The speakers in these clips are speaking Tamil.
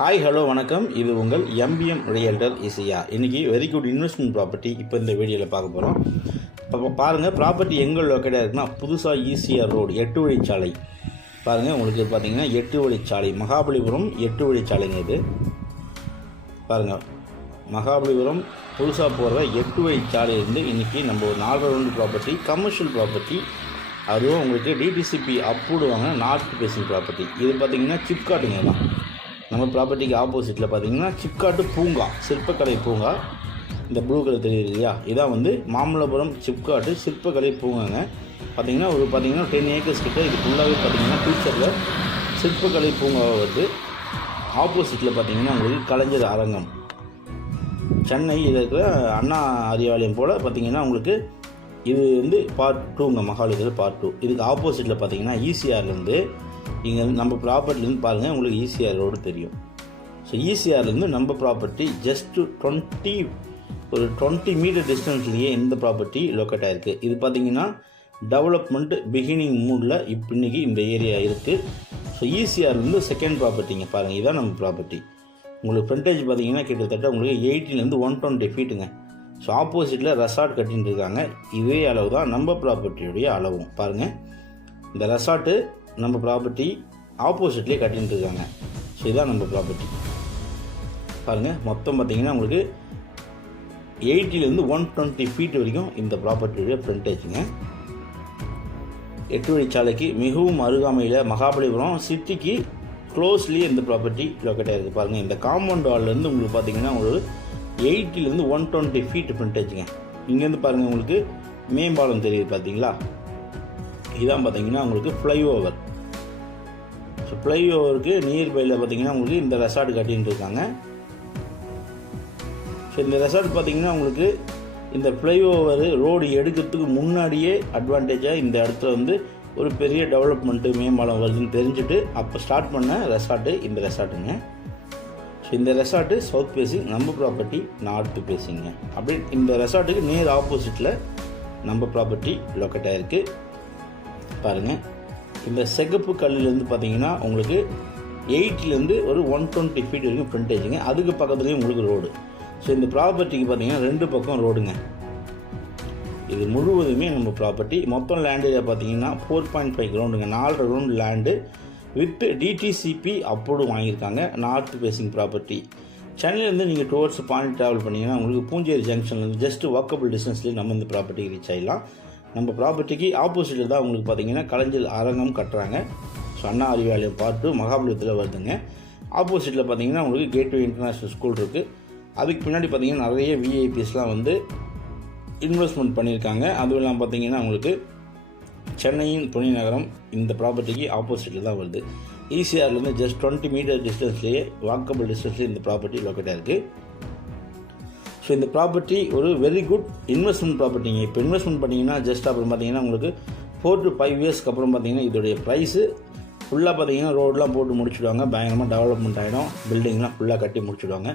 ஹாய் ஹலோ வணக்கம். இது உங்கள் எம்பிஎம் ரியல்டர் இசையா. இன்றைக்கி வெரி குட் இன்வெஸ்ட்மெண்ட் ப்ராப்பர்ட்டி இப்போ இந்த வீடியோவில் பார்க்க போகிறோம். இப்போ பாருங்கள், ப்ராப்பர்ட்டி எங்கே லொக்கேட்டாக இருக்குன்னா புதுசாக ஈசிஆர் ரோடு 8 வழிச்சாலை. பாருங்கள், உங்களுக்கு பார்த்தீங்கன்னா 8 வழிச்சாலை, மகாபலிபுரம் 8 வழிச்சாலைங்க. இது பாருங்கள், மகாபலிபுரம் புதுசாக போகிற 8 வழிச்சாலையிலேருந்து இன்றைக்கி நம்ம ஒரு 4 ரவுண்டு ப்ராப்பர்ட்டி, கமர்ஷியல் ப்ராப்பர்ட்டி, அதுவும் உங்களுக்கு DTCP approved north facing property. இது பார்த்திங்கன்னா சிப்காட்டுங்க தான். நம்ம ப்ராப்பர்ட்டிக்கு ஆப்போசிட்டில் பார்த்தீங்கன்னா சிப்காட்டு பூங்கா, சிற்பக்கலை பூங்கா, இந்த ப்ளூ கலர் தெரியுது இல்லையா, இதான் வந்து மாமல்லபுரம் சிப்காட்டு சிற்பக்கலை பூங்காங்க. பார்த்திங்கன்னா ஒரு 10 ஏக்கர்ஸ் கிட்ட இது ஃபுல்லாகவே பார்த்திங்கன்னா ஃபியூச்சரில் சிற்பக்கலை பூங்காவை வருது. ஆப்போசிட்டில் பார்த்திங்கன்னா உங்களுக்கு கலைஞர் அரங்கம், சென்னை இதில் இருக்கிற அண்ணா அறிவாலயம் போல் பார்த்திங்கன்னா உங்களுக்கு இது வந்து பார்ட் 2ங்க, மகாபலிபுரம் பார்ட் 2. இதுக்கு ஆப்போசிட்டில் பார்த்திங்கன்னா ஈசிஆர்லேருந்து இங்கே நம்ம ப்ராப்பர்ட்டிலேருந்து பாருங்கள், உங்களுக்கு ஈசிஆர் ரோடு தெரியும். ஸோ ஈசிஆர்லேருந்து நம்ம ப்ராப்பர்ட்டி ஜஸ்ட்டு 20 மீட்டர் டிஸ்டன்ஸ்லேயே இந்த ப்ராப்பர்ட்டி லொக்கேட் ஆகிருக்கு. இது பார்த்திங்கன்னா டெவலப்மெண்ட் பிகினிங் மூடில் இன்றைக்கி இந்த ஏரியா இருக்குது. ஸோ ஈசிஆர்லேருந்து செகண்ட் ப்ராப்பர்ட்டிங்க. பாருங்கள், இதுதான் நம்ம ப்ராப்பர்ட்டி. உங்களுக்கு ஃப்ரண்டேஜ் பார்த்திங்கன்னா கிட்டத்தட்ட உங்களுக்கு 80 120 ஃபீட்டுங்க. ஸோ ஆப்போசிட்டில் ரெசார்ட் கட்டின்னு இருக்காங்க. இதே அளவு தான் நம்ம ப்ராப்பர்ட்டியுடைய அளவும். பாருங்கள், இந்த ரெசார்ட்டு நம்ம ப்ராப்பர்ட்டி ஆப்போசிட்லேயே கட்டின்னு இருக்காங்க. ஸோ இதுதான் நம்ம ப்ராப்பர்ட்டி. பாருங்கள், மொத்தம் பார்த்திங்கன்னா உங்களுக்கு 80 120 ஃபீட் வரைக்கும் இந்த ப்ராப்பர்ட்டியுடைய ஃப்ரண்டேஜுங்க. 8 வழிச்சாலைக்கு மிகவும் அருகாமையில் மகாபலிபுரம் சிட்டிக்கு க்ளோஸ்லேயே இந்த ப்ராப்பர்ட்டி லொக்கேட் ஆகிருக்கு. பாருங்கள், இந்த காம்பவுண்ட் வால்லேருந்து உங்களுக்கு பார்த்திங்கன்னா உங்களுக்கு 80 120 ஃபீட் ஃப்ரண்டேஜுங்க. இங்கேருந்து பாருங்கள், உங்களுக்கு மேம்பாலம் தெரியுது பார்த்தீங்களா, இதான் பார்த்தீங்கன்னா உங்களுக்கு ஃப்ளைஓவர். ஸோ ஃப்ளைஓவருக்கு நியர்பையில் பார்த்தீங்கன்னா உங்களுக்கு இந்த ரெசார்ட் கட்டின்னு இருக்காங்க. ஸோ இந்த ரெசார்ட் பார்த்தீங்கன்னா உங்களுக்கு இந்த ஃப்ளைஓவர் ரோடு எடுக்கிறதுக்கு முன்னாடியே அட்வான்டேஜாக இந்த இடத்துல வந்து ஒரு பெரிய டெவலப்மெண்ட்டு மேம்பாலம் வருதுன்னு தெரிஞ்சுட்டு அப்போ ஸ்டார்ட் பண்ண ரெசார்ட்டு இந்த ரெசார்ட்டுங்க. ஸோ இந்த ரெசார்ட்டு சவுத் பேசிங், நம்ம ப்ராப்பர்ட்டி நார்த்து பேசிங்க. அப்படி இந்த ரெசார்ட்டுக்கு நேர் ஆப்போசிட்டில் நம்ம ப்ராப்பர்ட்டி லொக்கேட் ஆகிருக்கு. பாருங்கள், இந்த செகப்பு கல்லுலேருந்து பார்த்தீங்கன்னா உங்களுக்கு 80 ஒரு 120 ஃபீட் வரைக்கும் ஃப்ரண்டேஜுங்க. அதுக்கு பக்கத்துலேயும் உங்களுக்கு ரோடு. ஸோ இந்த ப்ராப்பர்ட்டிக்கு பார்த்தீங்கன்னா 2 பக்கம் ரோடுங்க. இது முழுவதுமே நம்ம ப்ராப்பர்ட்டி. மொத்தம் லேண்ட் ஏரியா பார்த்தீங்கன்னா 4.5 கிரவுண்டுங்க. 4 ground land with DTCP approved வாங்கியிருக்காங்க. North facing property. சென்னையிலேருந்து நீங்கள் டுவர்ட்ஸ் பாயிண்ட் ட்ராவல் பண்ணிங்கன்னா உங்களுக்கு பூஞ்சேரி ஜங்ஷன்லேருந்து ஜஸ்ட் வாக்கபிள் டிஸ்டன்ஸ்லேயே நம்ம இந்த ப்ராப்பர்ட்டிக்கு ரீச் ஆகிடலாம். நம்ம ப்ராப்பர்ட்டிக்கு ஆப்போசிட்டில் தான் உங்களுக்கு பார்த்திங்கன்னா கலைஞர் அரங்கம் கட்டுறாங்க. ஸோ அண்ணா அறிவாலயம் பார்ட் 2 மகாபலிபுரத்தில் வருதுங்க. ஆப்போசிட்டில் பார்த்திங்கன்னா உங்களுக்கு கேட்வே இன்டர்நேஷ்னல் ஸ்கூல் இருக்குது. அதுக்கு பின்னாடி பார்த்திங்கன்னா நிறைய விஐபிஸ்லாம் வந்து இன்வெஸ்ட்மெண்ட் பண்ணியிருக்காங்க. அதுவும் இல்லாமல் பார்த்திங்கன்னா உங்களுக்கு சென்னையின் துணை நகரம் இந்த ப்ராப்பர்ட்டிக்கு ஆப்போசிட்டில் தான் வருது. ஈசிஆர்லேருந்து ஜஸ்ட் 20 மீட்டர் டிஸ்டன்ஸ்லேயே வாக்கபிள் டிஸ்டன்ஸ்லேயே இந்த ப்ராப்பர்ட்டி லொக்கேட்டாக இருக்குது. ஸோ இந்த ப்ராப்பர்ட்டி ஒரு வெரி குட் இன்வெஸ்ட்மெண்ட் ப்ராப்பர்ட்டிங்க. இப்போ இன்வெஸ்ட்மெண்ட் பண்ணிங்கன்னா ஜஸ்ட் அப்புறம் பார்த்தீங்கன்னா உங்களுக்கு 4 to 5 இயர்ஸ்க்கு அப்புறம் பார்த்தீங்கன்னா இதோடைய ப்ரைஸு ஃபுல்லாக பார்த்தீங்கன்னா ரோடெலாம் போட்டு முடிச்சுடுவாங்க. பயங்கரமாக டெவலப்மெண்ட் ஆகிடும், பில்டிங்லாம் ஃபுல்லாக கட்டி முடிச்சுடுவாங்க.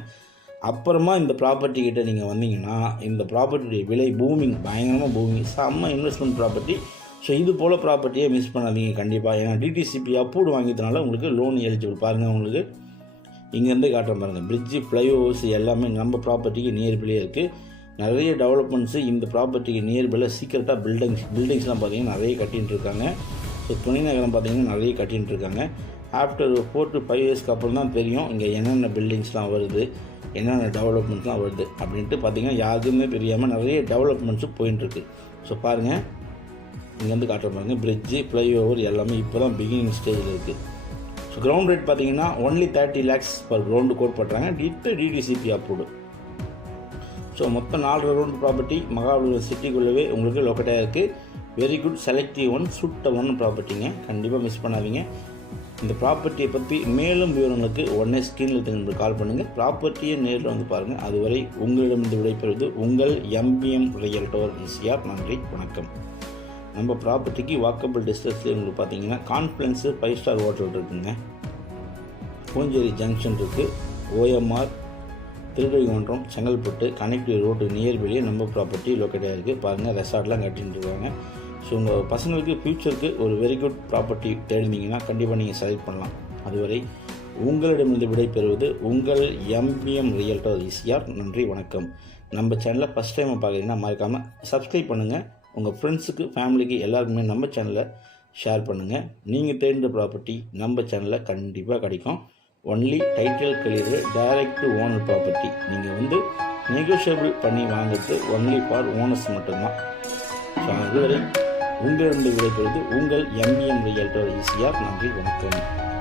அப்புறமா இந்த ப்ராப்பர்ட்டி கிட்டே நீங்கள் வந்தீங்கன்னா இந்த ப்ராப்பர்ட்டியுடைய விலை பூமிங், பயங்கரமாக பூமிங், செம்ம இன்வெஸ்ட்மெண்ட் ப்ராப்பர்ட்டி. ஸோ இது போல் ப்ராப்பர்ட்டியை மிஸ் பண்ணாதீங்க கண்டிப்பாக. ஏன்னா டிடிசிபி அப்ரூவ்டு வாங்கியதுனால உங்களுக்கு லோன் எலிஜிபிள். பாருங்கள், உங்களுக்கு இங்கேருந்து காட்டுற பாருங்கள், பிரிட்ஜு, ஃப்ளைஓவர்ஸ் எல்லாமே நம்ம ப்ராப்பர்ட்டிக்கு நியர்பைலே இருக்குது. நிறைய டெவலப்மெண்ட்ஸு இந்த ப்ராப்பர்ட்டிக்கு நியர்பையில் சீக்கிரட்டாக பில்டிங்ஸ்லாம் பார்த்திங்கன்னா நிறைய கட்டின்னு இருக்காங்க. ஸோ துணை நகரம் பார்த்திங்கன்னா நிறைய கட்டின்னு இருக்காங்க. ஆஃப்டர் 4 to 5 இயர்ஸ்க்கு அப்புறம் தான் தெரியும் இங்கே என்னென்ன பில்டிங்ஸ்லாம் வருது, என்னென்ன டெவலப்மெண்ட்ஸ்லாம் வருது அப்படின்ட்டு பார்த்திங்கன்னா யாருக்குமே தெரியாமல் நிறைய டெவலப்மெண்ட்ஸு போயின்ட்டுருக்கு. ஸோ பாருங்கள், இங்கேருந்து காட்டுற பாருங்கள், பிரிட்ஜு, ஃப்ளைஓவர் எல்லாமே இப்போ தான் பிகினிங் ஸ்டேஜில் இருக்குது. ஸோ கிரவுண்ட் ரேட் பார்த்தீங்கன்னா only 30 lakhs per ground quote பண்ணுறாங்க, டிடிசிபி அப்ரூவ்டு. ஸோ மொத்தம் 4 ரவுண்ட் ப்ராப்பர்ட்டி மகாபலிபுரம் சிட்டிக்குள்ளவே உங்களுக்கு லொக்கேட்டாக இருக்குது. வெரி குட் செலக்டிவ் ஒன், சூட்டபிளான ப்ராப்பர்ட்டிங்க. கண்டிப்பாக மிஸ் பண்ணாதீங்க. இந்த ப்ராப்பர்ட்டியை பற்றி மேலும் விவரங்களுக்கு உடனே ஸ்க்ரீனில் தெரிஞ்சு கால் பண்ணுங்கள். ப்ராப்பர்ட்டியை நேரில் வந்து பாருங்கள். அதுவரை உங்களிடமிருந்து விடைபெறுவது உங்கள் எம்பிஎம் ரியல்டர் இசையா. நன்றி, வணக்கம். நம்ம ப்ராப்பர்ட்டிக்கு வாக்கபிள் டிஸ்டன்ஸ்லேயே உங்களுக்கு பார்த்தீங்கன்னா கான்ஃப்ளன்ஸு 5 ஸ்டார் ஹோட்டல் இருக்குதுங்க. பூஞ்சேரி ஜங்ஷன் இருக்குது. OMR, திருக்கழிகுன்றம், செங்கல்பட்டு கனெக்டிவ் ரோடு நியர்பைலேயே நம்ம ப்ராப்பர்ட்டி லொக்கேட்டாக இருக்குது. பாருங்கள், ரெசார்ட்லாம் கட்டின்னு இருக்காங்க. ஸோ உங்கள் பசங்களுக்கு ஃப்யூச்சருக்கு ஒரு வெரி குட் ப்ராப்பர்ட்டி தேடினீங்கன்னா கண்டிப்பாக நீங்கள் செலக்ட் பண்ணலாம். அதுவரை உங்களிடமிருந்து விடைபெறுவது உங்கள் எம்பிஎம் ரியல்டர் ஈசிஆர். நன்றி, வணக்கம். நம்ம சேனலை ஃபஸ்ட் டைம் பார்க்குறீங்கன்னா மறக்காமல் சப்ஸ்கிரைப் பண்ணுங்கள். உங்கள் ஃப்ரெண்ட்ஸுக்கு, ஃபேமிலிக்கு எல்லாருக்குமே நம்ம சேனலை ஷேர் பண்ணுங்கள். நீங்கள் தேர்ந்த ப்ராப்பர்ட்டி நம்ம சேனலில் கண்டிப்பாக கிடைக்கும். Only title clear, direct to owner property. நீங்கள் நெகோஷியபிள் பண்ணி வாங்குறது ஒன்லி ஃபார் ஓனர்ஸ் மட்டும்தான். ஸோ அதுவரை உங்களிடம் விடைபெறுவது உங்கள் எம்பிஎம் ரியல்டர் ஈசிஆர். நன்றி, வணக்கம்.